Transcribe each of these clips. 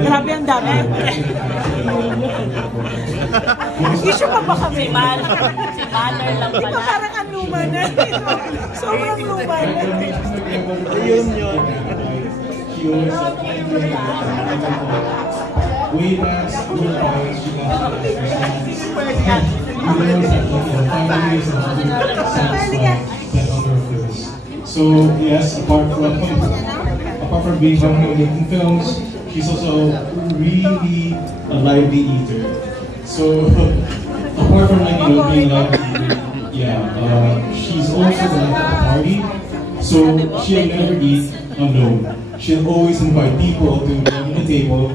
Grabe ang dami. Issue pa ba kami? Si Manner lang pala. Di ba parang ang luma na? Sobrang luma na. Ayun yun. Way past your eyes, you So yes, apart from being making films, she's also really a lively eater. So apart from being lively, she's also the life of the party. So she'll never eat alone. She'll always invite people to come to the table.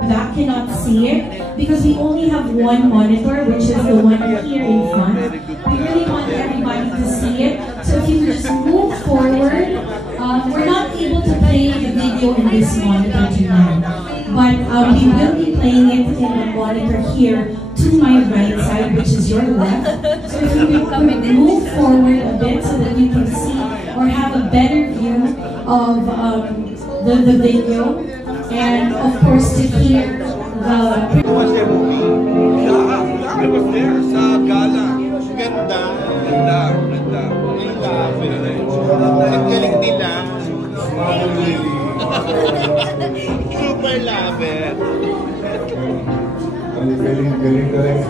That cannot see it because we only have one monitor, which is the one here in front. We really want everybody to see it. So if you just move forward, we're not able to play the video in this monitor tonight, but we will be playing it in the monitor here to my right side, which is your left. So if you will move forward a bit so that you can see or have a better view of the video. And of course, to hear the... I was there sa gala. Ganda. Ang galing nila. Super laber. Galing.